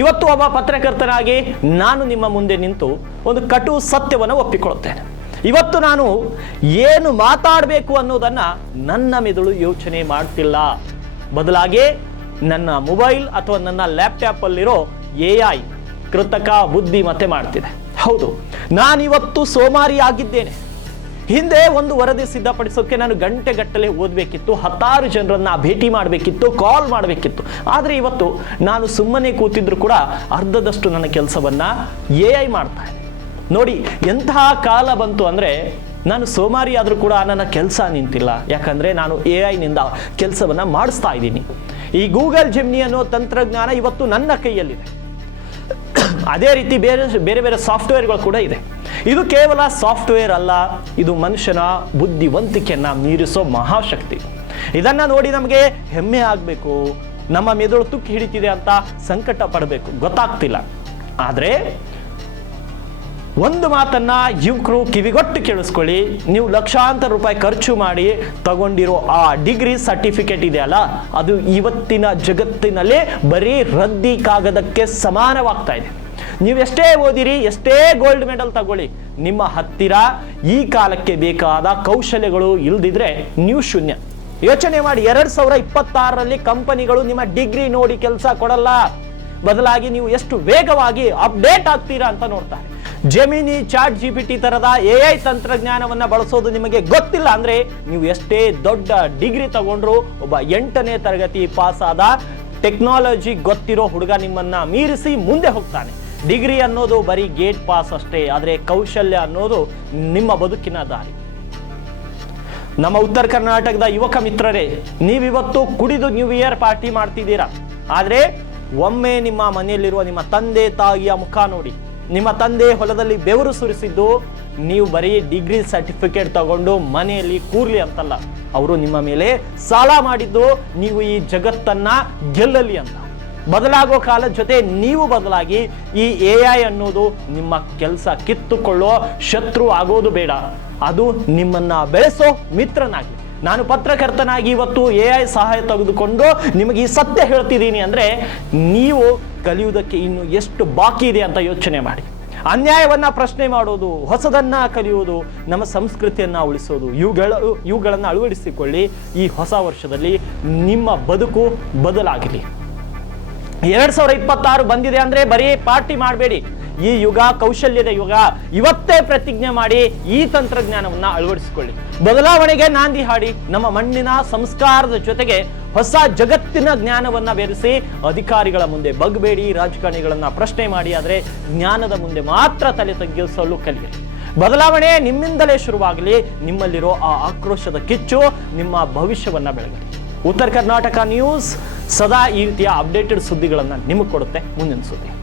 ಇವತ್ತು ಒಬ್ಬ ಪತ್ರಕರ್ತನಾಗಿ ನಾನು ನಿಮ್ಮ ಮುಂದೆ ನಿಂತು ಒಂದು ಕಟು ಸತ್ಯವನ್ನು ಒಪ್ಪಿಕೊಳ್ಳುತ್ತೇನೆ. ಇವತ್ತು ನಾನು ಏನು ಮಾತಾಡಬೇಕು ಅನ್ನೋದನ್ನು ನನ್ನ ಮೆದುಳು ಯೋಚನೆ ಮಾಡ್ತಿಲ್ಲ. ಬದಲಾಗಿ ನನ್ನ ಮೊಬೈಲ್ ಅಥವಾ ನನ್ನ ಲ್ಯಾಪ್ಟಾಪಲ್ಲಿರೋ AI ಕೃತಕ ಬುದ್ಧಿಮತ್ತೆ ಮಾಡ್ತಿದೆ. ಹೌದು, ನಾನಿವತ್ತು ಸೋಮಾರಿ ಆಗಿದ್ದೇನೆ. ಹಿಂದೆ ಒಂದು ವರದಿ ಸಿದ್ಧಪಡಿಸೋಕೆ ನಾನು ಗಂಟೆಗಟ್ಟಲೆ ಓದಬೇಕಿತ್ತು, 10 ಜನರನ್ನ ಭೇಟಿ ಮಾಡಬೇಕಿತ್ತು, ಕಾಲ್ ಮಾಡಬೇಕಿತ್ತು. ಆದರೆ ಇವತ್ತು ನಾನು ಸುಮ್ಮನೆ ಕೂತಿದ್ರು ಕೂಡ ಅರ್ಧದಷ್ಟು ನನ್ನ ಕೆಲಸವನ್ನ AI ಮಾಡ್ತಾ ಇದೆ. ನೋಡಿ, ಎಂತಹ ಕಾಲ ಬಂತು ಅಂದರೆ ನಾನು ಸೋಮಾರಿ ಆದರೂ ಕೂಡ ನನ್ನ ಕೆಲಸ ನಿಂತಿಲ್ಲ. ಯಾಕಂದರೆ ನಾನು AI ನಿಂದ ಕೆಲಸವನ್ನು ಮಾಡಿಸ್ತಾ ಇದ್ದೀನಿ. ಈ ಗೂಗಲ್ ಜೆಮಿನಿ ಅನ್ನೋ ತಂತ್ರಜ್ಞಾನ ಇವತ್ತು ನನ್ನ ಕೈಯಲ್ಲಿದೆ. ಅದೇ ರೀತಿ ಬೇರೆ ಬೇರೆ ಸಾಫ್ಟ್ವೇರ್ಗಳು ಕೂಡ ಇದೆ. ಇದು ಕೇವಲ ಸಾಫ್ಟ್ವೇರ್ ಅಲ್ಲ, ಇದು ಮನುಷ್ಯನ ಬುದ್ಧಿವಂತಿಕೆಯನ್ನು ಮೀರಿಸೋ ಮಹಾಶಕ್ತಿ. ಇದನ್ನು ನೋಡಿ ನಮಗೆ ಹೆಮ್ಮೆ ಆಗಬೇಕು, ನಮ್ಮ ಮೆದುಳು ತುಕ್ಕಿ ಹಿಡಿತಿದೆ ಅಂತ ಸಂಕಟ ಪಡಬೇಕು, ಗೊತ್ತಾಗ್ತಿಲ್ಲ. ಆದರೆ ಒಂದು ಮಾತನ್ನ ಯುವಕರು ಕಿವಿಗೊಟ್ಟು ಕೇಳಿಸ್ಕೊಳ್ಳಿ. ನೀವು ಲಕ್ಷಾಂತರ ರೂಪಾಯಿ ಖರ್ಚು ಮಾಡಿ ತಗೊಂಡಿರೋ ಆ ಡಿಗ್ರಿ ಸರ್ಟಿಫಿಕೇಟ್ ಇದೆಯಲ್ಲ, ಅದು ಇವತ್ತಿನ ಜಗತ್ತಿನಲ್ಲಿ ಬರೀ ರದ್ದಿ ಕಾಗದಕ್ಕೆ ಸಮಾನವಾಗ್ತಾ ಇದೆ. ನೀವು ಎಷ್ಟೇ ಓದಿರಿ, ಎಷ್ಟೇ ಗೋಲ್ಡ್ ಮೆಡಲ್ ತಗೊಳ್ಳಿ, ನಿಮ್ಮ ಹತ್ತಿರ ಈ ಕಾಲಕ್ಕೆ ಬೇಕಾದ ಕೌಶಲ್ಯಗಳು ಇಲ್ದಿದ್ರೆ ನೀವು ಶೂನ್ಯ. ಯೋಚನೆ ಮಾಡಿ, 2026ರಲ್ಲಿ ಕಂಪನಿಗಳು ನಿಮ್ಮ ಡಿಗ್ರಿ ನೋಡಿ ಕೆಲಸ ಕೊಡಲ್ಲ. ಬದಲಾಗಿ ನೀವು ಎಷ್ಟು ವೇಗವಾಗಿ ಅಪ್ಡೇಟ್ ಆಗ್ತೀರಾ ಅಂತ ನೋಡ್ತಾರೆ. ಜೆಮಿನಿ, ಚಾಟ್ GPT ತರದ AI ತಂತ್ರಜ್ಞಾನವನ್ನ ಬಳಸೋದು ನಿಮಗೆ ಗೊತ್ತಿಲ್ಲ ಅಂದ್ರೆ ನೀವು ಎಷ್ಟೇ ದೊಡ್ಡ ಡಿಗ್ರಿ ತಗೊಂಡ್ರು, ಒಬ್ಬ 8ನೇ ತರಗತಿ ಪಾಸ್ ಆದ ಟೆಕ್ನಾಲಜಿ ಗೊತ್ತಿರೋ ಹುಡುಗ ನಿಮ್ಮನ್ನ ಮೀರಿಸಿ ಮುಂದೆ ಹೋಗ್ತಾನೆ. ಡಿಗ್ರಿ ಅನ್ನೋದು ಬರೀ ಗೇಟ್ ಪಾಸ್ ಅಷ್ಟೇ, ಆದರೆ ಕೌಶಲ್ಯ ಅನ್ನೋದು ನಿಮ್ಮ ಬದುಕಿನ ದಾರಿ. ನಮ್ಮ ಉತ್ತರ ಕರ್ನಾಟಕದ ಯುವಕ ಮಿತ್ರರೇ, ನೀವಿವತ್ತು ಕುಡಿದು ನ್ಯೂ ಇಯರ್ ಪಾರ್ಟಿ ಮಾಡ್ತಿದ್ದೀರಾ. ಆದರೆ ಒಮ್ಮೆ ನಿಮ್ಮ ಮನೆಯಲ್ಲಿರುವ ನಿಮ್ಮ ತಂದೆ ತಾಯಿಯ ಮುಖ ನೋಡಿ. ನಿಮ್ಮ ತಂದೆ ಹೊಲದಲ್ಲಿ ಬೆವರು ಸುರಿಸಿದ್ದು ನೀವು ಬರೀ ಡಿಗ್ರಿ ಸರ್ಟಿಫಿಕೇಟ್ ತಗೊಂಡು ಮನೆಯಲ್ಲಿ ಕೂರ್ಲಿ ಅಂತಲ್ಲ, ಅವರು ನಿಮ್ಮ ಮೇಲೆ ಸಾಲ ಮಾಡಿದ್ದು ನೀವು ಈ ಜಗತ್ತನ್ನ ಗೆಲ್ಲಲಿ ಅಂತ. ಬದಲಾಗೋ ಕಾಲದ ಜೊತೆ ನೀವು ಬದಲಾಗಿ ಈ AI ಅನ್ನೋದು ನಿಮ್ಮ ಕೆಲಸ ಕಿತ್ತುಕೊಳ್ಳೋ ಶತ್ರು ಆಗೋದು ಬೇಡ, ಅದು ನಿಮ್ಮನ್ನ ಬೆಳೆಸೋ ಮಿತ್ರನಾಗಲಿ. ನಾನು ಪತ್ರಕರ್ತನಾಗಿ ಇವತ್ತು AI ಸಹಾಯ ತೆಗೆದುಕೊಂಡು ನಿಮಗೆ ಈ ಸತ್ಯ ಹೇಳ್ತಿದ್ದೀನಿ ಅಂದರೆ ನೀವು ಕಲಿಯುವುದಕ್ಕೆ ಇನ್ನು ಎಷ್ಟು ಬಾಕಿ ಇದೆ ಅಂತ ಯೋಚನೆ ಮಾಡಿ. ಅನ್ಯಾಯವನ್ನ ಪ್ರಶ್ನೆ ಮಾಡೋದು, ಹೊಸದನ್ನ ಕಲಿಯುವುದು, ನಮ್ಮ ಸಂಸ್ಕೃತಿಯನ್ನ ಉಳಿಸೋದು, ಇವುಗಳನ್ನು ಅಳವಡಿಸಿಕೊಳ್ಳಿ. ಈ ಹೊಸ ವರ್ಷದಲ್ಲಿ ನಿಮ್ಮ ಬದುಕು ಬದಲಾಗಲಿ. 2026 ಬಂದಿದೆ ಅಂದ್ರೆ ಬರೀ ಪಾರ್ಟಿ ಮಾಡಬೇಡಿ. ಈ ಯುಗ ಕೌಶಲ್ಯದ ಯುಗ. ಇವತ್ತೇ ಪ್ರತಿಜ್ಞೆ ಮಾಡಿ ಈ ತಂತ್ರಜ್ಞಾನವನ್ನ ಅಳವಡಿಸಿಕೊಳ್ಳಿ. ಬದಲಾವಣೆಗೆ ನಾಂದಿ ಹಾಡಿ. ನಮ್ಮ ಮಣ್ಣಿನ ಸಂಸ್ಕಾರದ ಜೊತೆಗೆ ಹೊಸ ಜಗತ್ತಿನ ಜ್ಞಾನವನ್ನ ಬೆರೆಸಿ ಅಧಿಕಾರಿಗಳ ಮುಂದೆ ಬಗ್ಬೇಡಿ, ರಾಜಕಾರಣಿಗಳನ್ನ ಪ್ರಶ್ನೆ ಮಾಡಿ. ಆದರೆ ಜ್ಞಾನದ ಮುಂದೆ ಮಾತ್ರ ತಲೆ ತಗ್ಗಿಸಲು ಕಲಿಯಿರಿ. ಬದಲಾವಣೆ ನಿಮ್ಮಿಂದಲೇ ಶುರುವಾಗಲಿ. ನಿಮ್ಮಲ್ಲಿರೋ ಆ ಆಕ್ರೋಶದ ಕಿಚ್ಚು ನಿಮ್ಮ ಭವಿಷ್ಯವನ್ನ ಬೆಳಗಲಿ. ಉತ್ತರ ಕರ್ನಾಟಕ ನ್ಯೂಸ್ ಸದಾ ಈ ರೀತಿಯ ಅಪ್ಡೇಟೆಡ್ ಸುದ್ದಿಗಳನ್ನು ನಿಮಗೆ ಕೊಡುತ್ತೆ. ಮುಂದಿನ ಸುದ್ದಿ.